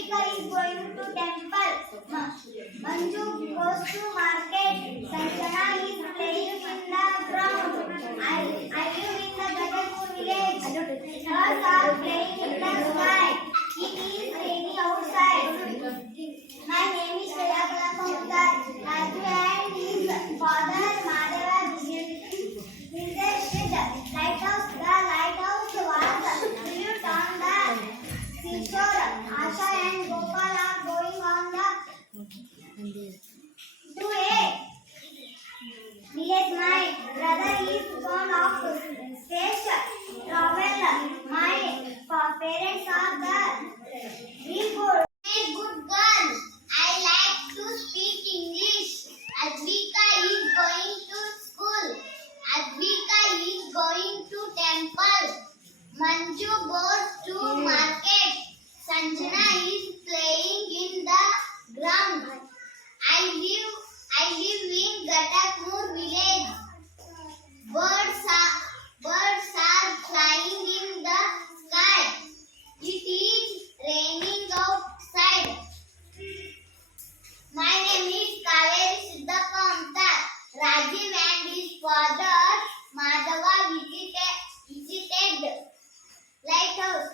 Advika is going to temple. Manju goes to market. Sanjana is playing in the ground. I live in the Gadapur village. Birds are playing in the sky. It is raining outside. My name is Shreya Kalapamuttar. Raju and his father Madhava visited lighthouse. The lighthouse was built on the seashore. Asha and Gopal are going on the to a village. My brother is fond of space travel. My parents are the dream board. A good girl. I like to speak English. Advika is going to school. Advika is going to temple. Manju goes to market. Sanjana is playing in the ground. I live in Gatakmur village. Birds are flying in the sky. It is raining outside. My name is Kaveri Siddhappa Amtar. Rajiv and his father Madhava visited lighthouse.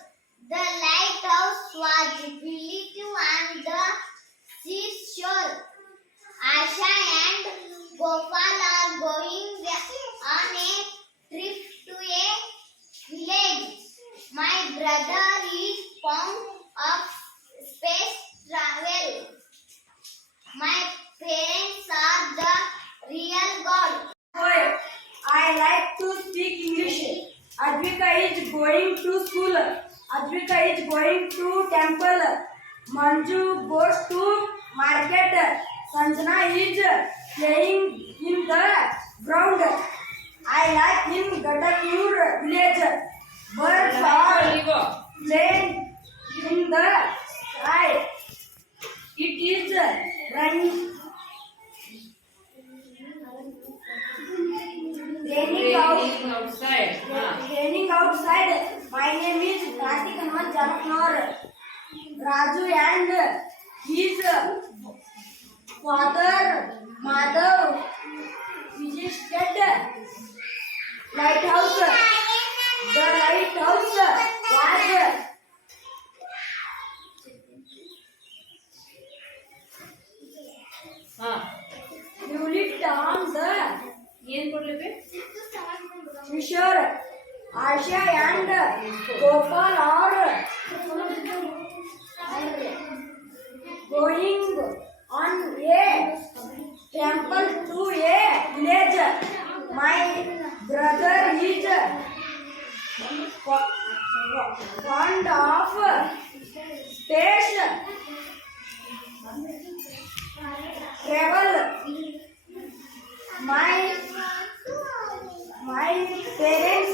The lighthouse was built on the seashore. Asha and Gopal are going on a trip to a village. My brother is fond of space travel. My parents are the real God. Boy, I like to speak English. Advika is going to school. Advika is going to temple. Manju goes to market. Sanjana is playing in the ground. I like in Gatakmur village. Birds are playing in the sky. It is raining outside. Raining outside. My name is Kartik Hanuman Janaknor. Raju and his father Madhav visited lighthouse. The lighthouse was built on the seashore. Asha and Gopal are going on a temple to a village. My brother is fond of space travel. My parents